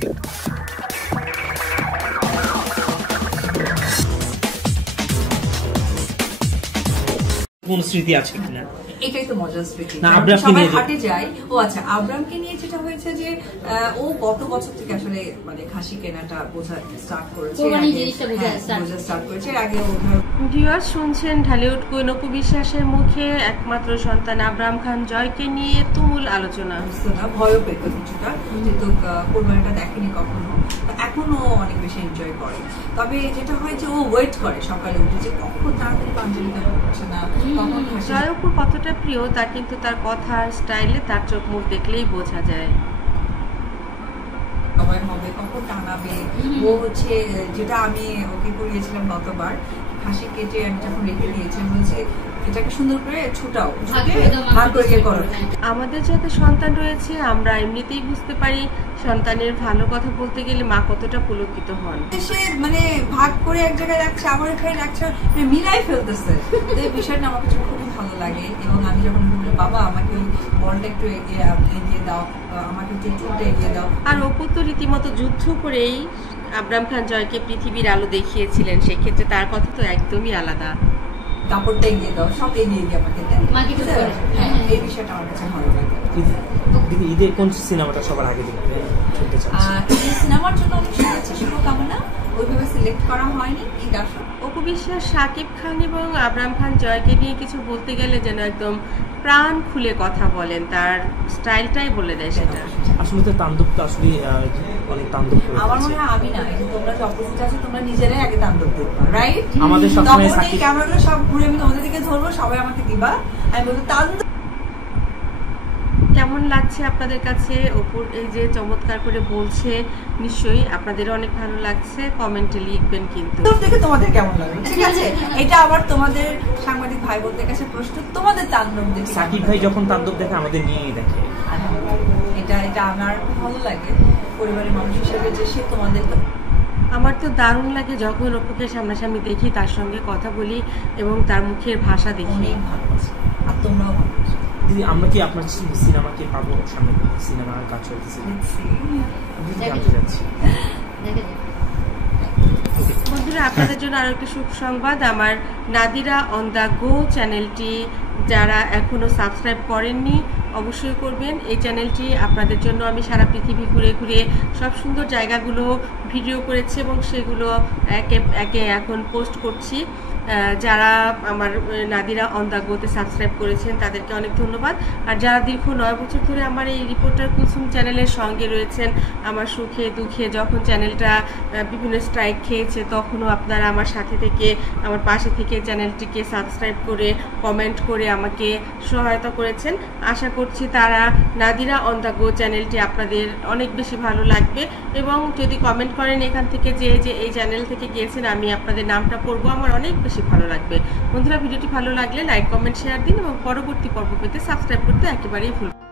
কোন স্মৃতি আছে কিনা? এটাই তো মজার স্মৃতি। সবাই হাটে যায়। ও আচ্ছা, আব্রামকে নিয়ে যেটা হয়েছে যে ও গত বছর থেকে আসলে মানে খাসি কেনাটা বোঝা স্টার্ট করেছে, আগে ভিউয়ার্স শুনছেন ঢালিউড কুইন অপু বিশ্বাসের মুখে একমাত্র সন্তান আব্রাম খান জয়কে নিয়ে তুমুল আলোচনা। ভয়ও পেত কিছুটা, কিন্তু কোরবানিটা দেখেনি কখনো, এখনো অনেক বেশি এনজয় করে। তবে যেটা হয় যে ও ওয়েট করে সকালে উঠে যে কখন তাড়াতাড়ি পাঞ্জাবিটা পড়ছে না, কখন জয় অপুর কতটা প্রিয় তা কিন্তু তার কথার স্টাইলে, তার চোখ মুখ দেখলেই বোঝা যায়। সময় হবে, কখন টানাবে। ও হচ্ছে যেটা আমি ওকে করিয়েছিলাম গতবার, খাসি কেটে আমি যখন রেখে দিয়েছি বলছে এটাকে সুন্দর করে ছুটাও, আমাদের যাতে সন্তান রয়েছে আমরা এমনিতেই বুঝতে পারি সন্তানের ভালো কথা বলতে গেলে মা কতটা পুলকিত হন। সে মানে ভাগ করে এক জায়গায় রাখছে, আবার এখানে রাখছে, মিলাই ফেলতেছে। এই বিষয়টা আমার কাছে খুবই ভালো লাগে। এবং আমি যখন বললাম বাবা আমাকে ওই বলটা একটু এগিয়ে দাও, আমাকে একটু চুলটা এগিয়ে দাও। আর অপু তো রীতিমতো যুদ্ধ করেই আব্রাম খান জয়কে পৃথিবীর আলো দেখিয়েছিলেন, সেক্ষেত্রে তার কথা তো একদমই আলাদা। কাপড়টা এগিয়ে দাও, সব এগিয়ে আমাকে দেয়। এই বিষয়টা আমার কাছে ভালো লাগে। ঈদের কোন সিনেমাটা সবার আগে দেখবে? এই সিনেমার জন্য অনেক শুভকামনা, ওইভাবে সিলেক্ট করা হয়নি। ঈদ আসো। অপু বিশ্বাস শাকিব খান এবং আব্রাম খান জয়কে নিয়ে কিছু বলতে গেলে যেন একদম প্রাণ খুলে কথা বলেন, তার স্টাইলটাই বলে দেয় সেটা। আসলে তো তাণ্ডবটা আসলে অনেক তাণ্ডব করে। আমার মনে হয় আমি না, এই তোমরা যে অপোজিট আছে তোমরা নিজেরাই আগে তাণ্ডব দেখবা, রাইট? আমাদের সবসময় সাকিব ক্যামেরাগুলো সব ঘুরে আমি তোমাদের দিকে ধরবো, সবাই আমাকে দিবা, আমি বলবো তাণ্ডব। কেমন লাগছে আপনাদের কাছে অপুর এই যে চমৎকার করে বলছে? নিশ্চয়ই আপনাদেরও অনেক ভালো লাগছে, কমেন্টে লিখবেন। কিন্তু দেখে তোমাদের কেমন লাগে, ঠিক আছে? এটা আবার তোমাদের সাংবাদিক ভাই বোনদের কাছে প্রশ্ন, তোমাদের তাণ্ডব দেখে সাকিব ভাই যখন তাণ্ডব দেখে আমাদের নিয়েই দেখে, এটা আমার খুব ভালো লাগে পরিবারের মানুষ হিসেবে যে সে তোমাদের। আমার তো দারুণ লাগে যখন অপুকে সামনাসামনি দেখি, তার সঙ্গে কথা বলি এবং তার মুখের ভাষা দেখি। আর তোমরাও দিদি আমরা কি আপনার সিনেমা কি পাবো সামনে? সিনেমার কাজ চলতেছে, জানতে যাচ্ছি। বন্ধুরা আপনাদের জন্য আরো একটা সুখ সংবাদ, আমার নাদিরা অন দ্য গো চ্যানেলটি যারা এখনো সাবস্ক্রাইব করেননি অবশ্যই করবেন। এই চ্যানেলটি আপনাদের জন্য আমি সারা পৃথিবী ঘুরে ঘুরে সব সুন্দর জায়গাগুলো ভিডিও করেছি এবং সেগুলো একে একে এখন পোস্ট করছি। যারা আমার নাদিরা অন দ্য গোতে সাবস্ক্রাইব করেছেন তাদেরকে অনেক ধন্যবাদ। আর যারা দীর্ঘ 9 বছর ধরে আমার এই রিপোর্টার কুলসুম চ্যানেলের সঙ্গে রয়েছেন, আমার সুখে দুঃখে যখন চ্যানেলটা বিভিন্ন স্ট্রাইক খেয়েছে তখনও আপনারা আমার সাথে থেকে আমার পাশে থেকে চ্যানেলটিকে সাবস্ক্রাইব করে কমেন্ট করে আমাকে সহায়তা করেছেন। আশা করছি তারা নাদিরা অন দ্য গো চ্যানেলটি আপনাদের অনেক বেশি ভালো লাগবে এবং যদি কমেন্ট করেন এখান থেকে যে এই চ্যানেল থেকে গিয়েছেন আমি আপনাদের নামটা পড়বো, আমার অনেক বেশি ভালো লাগবে। বন্ধুরা ভিডিওটি ভালো লাগলে লাইক কমেন্ট শেয়ার দিন এবং পরবর্তী পর্ব পেতে সাবস্ক্রাইব করতে একেবারেই ভুলবেন না।